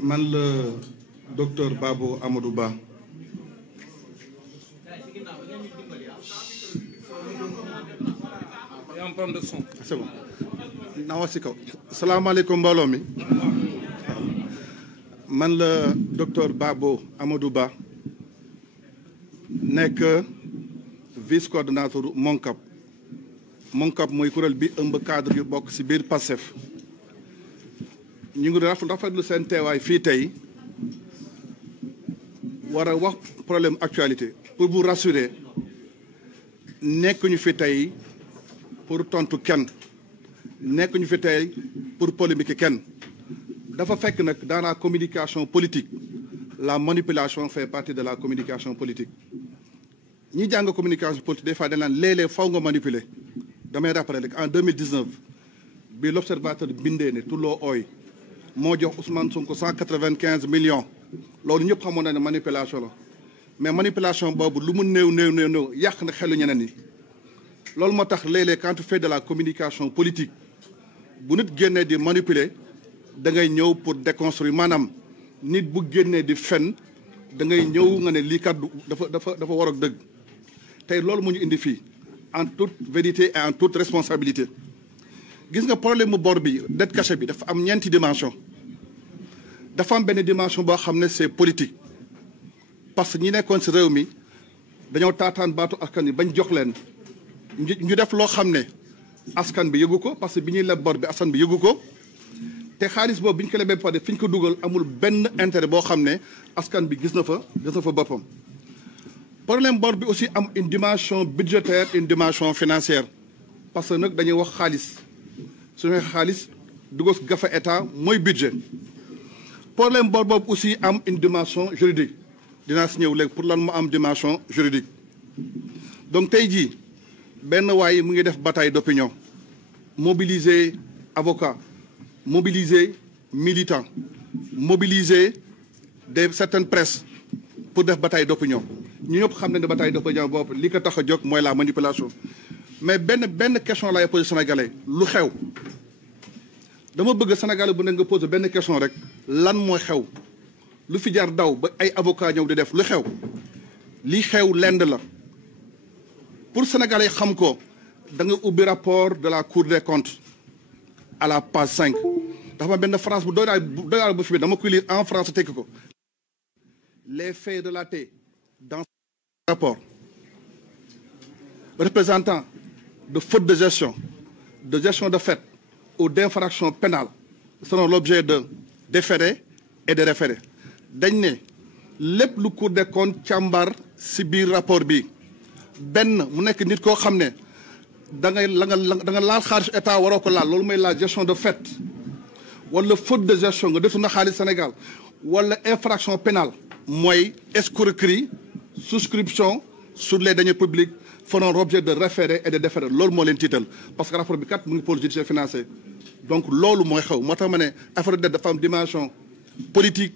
man le docteur Babo Amadou Ba c'est bon naa wax ci kaw salaamaaleykum mbooloo mi man la docteur Babo Amadou Ba nekk vice coordonnateur MONCAP mooy kuréel bi ëmb cadre yu bokk ci biir PASTEF ñu ngi rafetlu seen teewaay fii tey war a wax problème actualité pour vous rassurer nekk ñu fi tey pour tontu kenn nekk ñu fi tey pour polémique kenn dafa fekk nag dans la communication politique la manipulation fait partie de la communication politique ñi jàng communication politique des fois dañ naan léeg-léeg faw nga manipuler damay rappeler rek en 2019 bi l'observateur bindee ne Tullow Oil moo jox Ousmane Sonko 195 millions loolu ñëpp xamoon na ne manipulation la mais manipulation boobu lu mu néew yàq na xelu ñeneen ñi loolu moo tax léeg-léeg quand tu fais de la communication politique bu nit génnee di manipuler da ngay ñëw pour déconstruire maanaam nit bu génnee di fen da ngay ñëw nga ne lii kat dafa war ak dëgg tey loolu mu ñu indi fii en toute vérité et en toute responsabilité gis nga problème mu bor bi dette cachée bi dafa am ñeenti dimension dafa am benn dimension boo xam ne c'est politique parce que ñi nekkoon ci réew mi dañoo taataan baatu askan yi bañ jox leen ñu def loo xam ne askan bi yëgu ko parce que bi ñuy leb bor bi askan bi yëgu ko te xaalis boobu bi ñu ko lebee pare fi ñu ko dugal amul benn intérêt boo xam ne askan bi gis na fa boppam. problème bor bi aussi am une dimension budgétaire une dimension financière parce que nag dañuy wax xaalis su ñu xaalis dugal gafa état mooy budget problème bor boobu aussi am une dimension juridique dinaa si ñëw léegi pour lan mu am dimension juridique donc tey jii benn waay mu ngi def bataille d'opinion mobiliser avocat mobiliser militant mobiliser certaines presses pour def bataille d'opinion ñu ñëpp xam ne bataille d'opinion boobu li ko tax a jóg mooy la manipulation mais benn question laay posé sénégalais lu xew dama bëgg sénégalais bu ne nga posé benn question rek lan mooy xew lu fi jaar daw ba ay avocat ñëw di def lu xew li xew lend la pour sénégalais xam ko da nga ubbi rapport de la Cour des comptes à la page 5 dafa benn phrase bu doy daal bu fi dama koy lire en français tekki ko les faits relatés dans ce rapport représentant de faute de gestion de fait ou d'infraction pénale seront l'objet de déférés et de référés dañ ne lépp lu Cour des comptes càmbar si biir rapport bi benn mu nekk nit koo xam ne da nga laal xaalis état waroo ko laal loolu mooy la gestion de fait wala faute de gestion nga defu na xaalis Sénégal wala infraction pénale mooy escroquerie souscription sur les deniers publics feront l'objet de référés et de déférés loolu moo leen tiital parce que rapport bi kat mu ngi pôle judiciaire financier donc loolu mooy xew moo tax ma ne affaire de dette dafa am dimension politique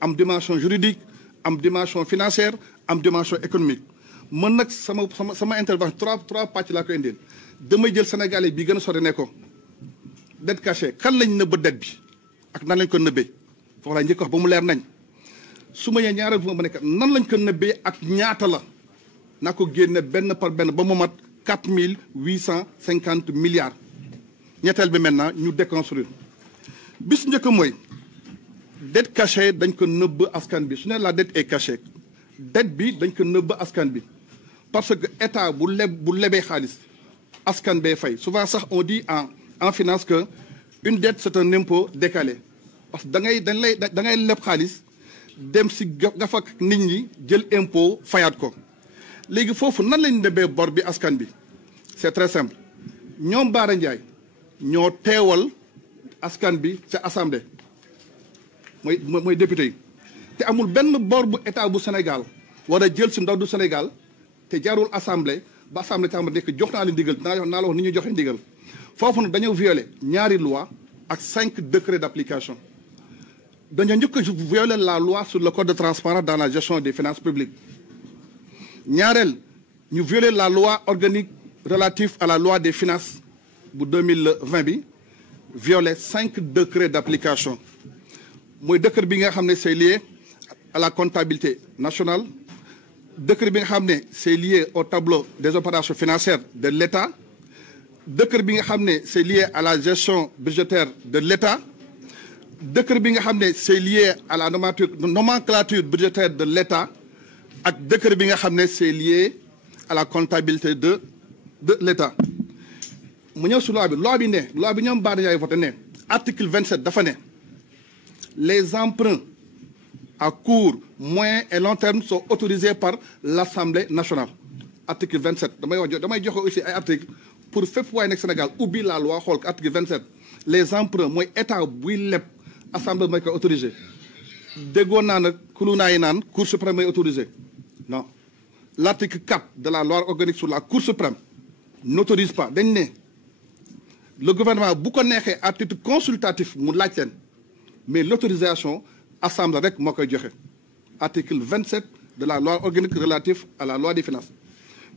am dimension juridique am dimension financière am dimension économique man nag sama intervention trois pàcc laa koy indil damay jël sénégalais bi gën a sori ne ko dette cachée kan lañ nëbb dette bi ak nan lañ ko nëbbee foofu laa njëkk wax ba mu leer nañ su ma ñëwee ñaareel bu ma nekk nan lañ ko nëbbee ak ñaata la naa ko génne benn par benn ba mu mat 4850 milliards ñetteel bi maintenant ñu déconstruire bis njëkk mooy dette cachée dañ ko nëbb askan bi su ne la dette est cachée dette bi dañ ko nëbb askan bi parce que état bu lebee xaalis askan bee fay souvent sax on dit en finance que une dette c'est un impôt décalé parce que da ngay leb xaalis dem si gafak nit ñi jël impôt fayaat ko léegi foofu nan lañ nëbbee bor bi askan bi c'est très simple ñoom Bara Ndiaye ñoo teewal askan bi ca assemblée mooy député yi te amul benn bor bu état bu Sénégal war a jël si ndaw du Sénégal te jaarul assemblée ba assemblée tax ma nekk jox naa la ndigal naa la wax ni ñuy joxe ndigal foofu nag dañoo violer ñaari loi ak 5 décrets d'application dañoo njëkk a violer la loi sur le code de transparence dans la gestion des finances publiques ñaareel ñu violer la loi organique relative à la loi des finances bu 2020 bi violer 5 décrets d'application mooy décret bi nga xam ne c'est lié à la comptabilité nationale, décret bi nga xam ne c'est lié au tableau des opérations financières de l'État, décret bi nga xam ne c'est lié à la gestion budgétaire de l'État, décret bi nga xam ne c'est lié à la nomenclature budgétaire de l'État, ak décret bi nga xam ne c'est lié à la comptabilité de l'État. mu ñëw si loi bi ñoom Bara Ndiaye voté ne article 27 dafa ne les emprunts à court, moyen et long terme sont autorisés par l'Assemblée nationale. Article 27 damay joxe aussi ay article pour fépp waaye nekk Sénégal ubbi la loi xool ko article 27 les emprunts mooy état buy leb assemblée mooy koy autorisé déggoon naa nag kulu naa yi naan cour suprême mooy autorisé non l'article 4 de la loi organique sur la cour suprême n'autorise pas dañ ne le gouvernement bu ko neexee à titre consultatif mu laaj leen mais l'autorisation assemblée rek moo koy joxe article 27 de la loi organique relative à la loi des finances.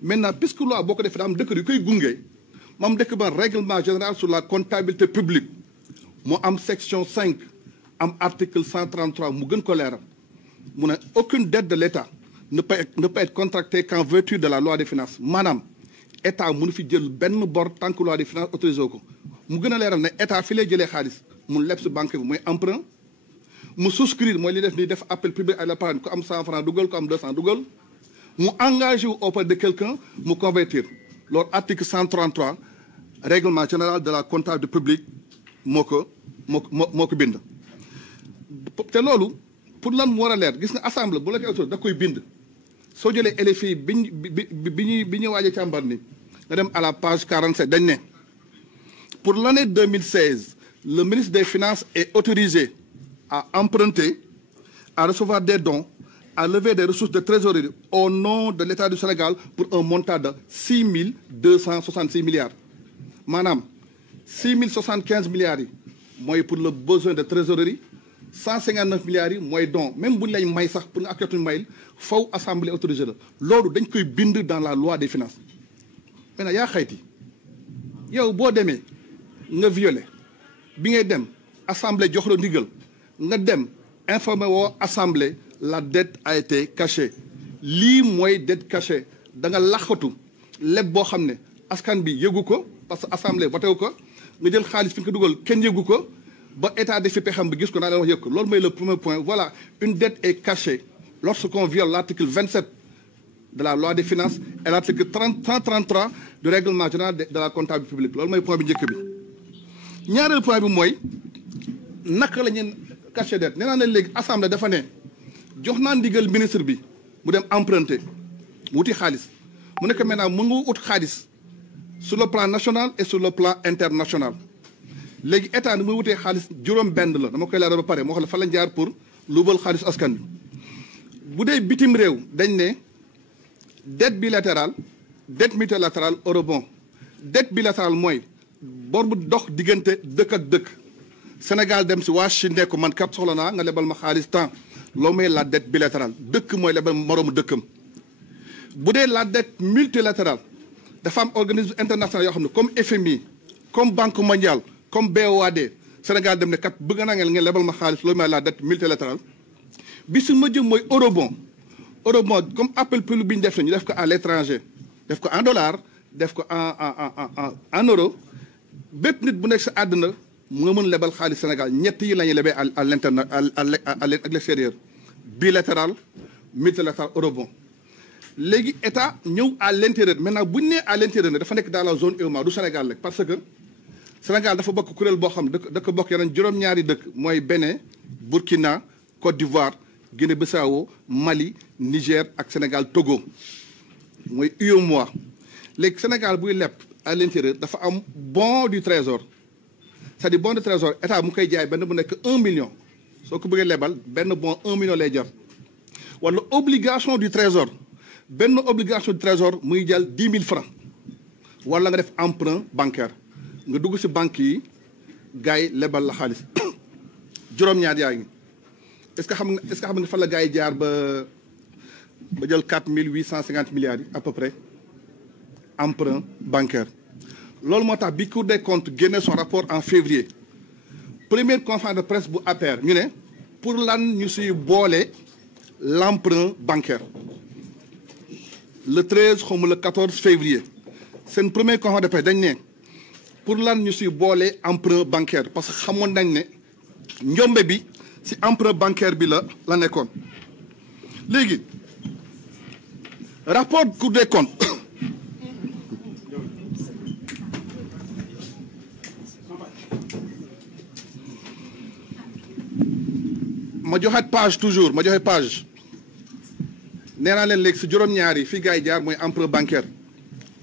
Maintenant puisque loi boo ko defee daa am dëkk yu koy gunge moom dëkk ba règlement général sur la comptabilité publique moo am section 5 am article 133 mu gën ko leeral mu ne aucune dette de l'État ne peut être contractée qu'en vertu de la loi des finances maanaam état mënu fi jël benn bor tant que loi des finances autorisé ko mu gën a leeral ne état fi lay jëlee xaalis mu leb si banque bi mooy emprunt mu souscrire mooy li def appel public à l'épargne ku am 100 francs dugal ku am 200 dugal mu engagé wu auprès de quelqu'un mu convertir loolu article 133 règlement général de la comptabilité publique moo ko bind. te loolu pour lan mu war a leer gis nga assemblée bu la koy autorisé da koy bind soo jëlee LFI bi ñu waaj a càmbar ni nga dem à la page 47 dañ ne pour l'année 2016 le ministre des Finances est autorisé à emprunter, à recevoir des dons, à lever des ressources de trésorerie au nom de l'État du Sénégal pour un montant de 6 266 milliards. Maanaam 6 075 milliards yi mooy pour le besoin de trésorerie 159 milliards yi mooy don même bu ñu lay may sax pour nga ak yotuñu mayil faw assemblée autorisé la loolu dañ koy bind dans la loi des finances. Maintenant yaa xayti yow boo demee nga violé bi ngay dem assemblée jox la ndigal nga dem informé woo assemblée la dette a été cachée lii mooy dette cachée da nga laxatu leb boo xam ne askan bi yëgu ko parce que assemblée voté wu ko nga jël xaalis fi nga ko dugal kenn yëgu ko ba état de fi pexam bi gis ko naa leen wax yëg ko loolu mooy le premier point. Voilà, une dette est cachée lorsqu'on viole l'article 27 de la loi des finances et l'article 133 du règlement général de la comptabilité publique loolu mooy point bi njëkk bi. ñaareelu point bi mooy naka la ñuy caché dette nee naa ne léegi assemblée dafa ne jox naa ndigal ministre bi mu dem emprunter mu wuti xaalis mu nekk maintenant mu ngi ut xaalis sur le plan national et sur le plan international léegi état ni muy wutee xaalis juróom benn la dama koy leeral ba pare moo xam ne fa lañ jaar pour luubal xaalis askan bi bu dee bitim réew dañ ne dette bilatérale dette multilatérale eurobond dette bilatérale mooy bor bu dox diggante dëkk ak dëkk Sénégal dem si waa Chine ne ko man kat soxla naa nga lebal ma xaalis temps loo may la dette bilatérale dëkk mooy lebal moroomu dëkkam bu dee la dette multilatérale dafa am organisme international yoo xam ne comme FMI comme Banque mondiale comme BOAD Sénégal dem ne kat bëgg naa ngeen lebal ma xaalis loolu may la dette multilatérale bi su ma jëm mooy eurobond comme appel public bi ñu def ne ñu def ko à l'étranger def ko en dollar def ko en euro bépp nit bu nekk sa àdduna mu nga mën lebal xaalis Sénégal ñett yi la ñuy lebee à l'international à l'extérieur bilatéral multilatéral eurobond léegi état ñëw à l'intérieur maintenant bu ñu nee à l'intérieur ne dafa nekk dans la zone UEMOA du Sénégal rek parce que Sénégal dafa bokk kuréel boo xam dëkk bokk yeneen juróom-ñaari dëkk mooy Bénin Burkina Côte d'Ivoire Guinée-Bissau Mali Niger ak Sénégal Togo mooy UEMOA léegi Sénégal buy leb à l'intérieur dafa am bon du trésor c'est-à-dire bon de trésor état mu koy jaay benn bu nekk 1 million soo ko bëggee lebal benn bon 1 million lay jar wala obligation du trésor benn obligation du trésor muy jël 10 000 francs wala nga def emprunt bancaire nga dugg ci banque yi gars yi lebal la xaalis juróom-ñaar yaa ngi est-ce que xam nga fan la gars yi jaar ba jël 4 850 milliards yi à peu près emprunt bancaire. loolu moo tax bi Cour des comptes génne son rapport en février première conférence de presse bu APR ñu ne pour lan ñu siy boole l'emprunt bancaire le 13 xaw ma le 14 février seen premier conférence de presse dañ ne pour lan ñu siy boole emprunt bancaire parce que xamoon nañ ne njombe bi si emprunt bancaire bi la nekkoon. léegi rapport Cour des comptes ma joxaat page toujours ma joxe page nee naa leen léegi si juróom-ñaar yi fii gars yi jaar mooy emprunt bancaire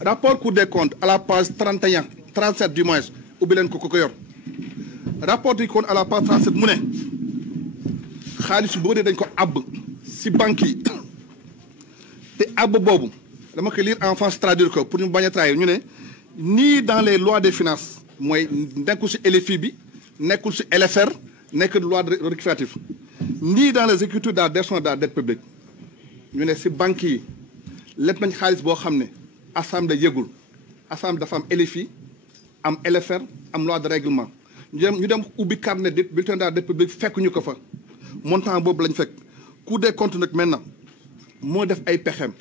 rapport Cour des comptes à la page 31 37 du moins ubbi leen ko yor rapport du compte à la page 37 mu ne xaalis bu bëri dañ ko àbb si banque yi te àbb boobu dama ko lire en France traduire ko pour ñu bañ a trahir ñu ne nii dans les lois des finances mooy nekkul si LFI bi nekkul si LFR nekk loi de rectificative nii dans les écritures de la gestion de la dette publique ñu ne si banques yi leb nañ xaalis boo xam ne assemblée yëgul assemblée dafa am LFI am LFR am loi de règlement ñu dem ubbi carnet de bulletin de la dette publique fekk ñu ko fa montant boobu lañ fekk Cour des comptes nag maintenant moo def ay pexem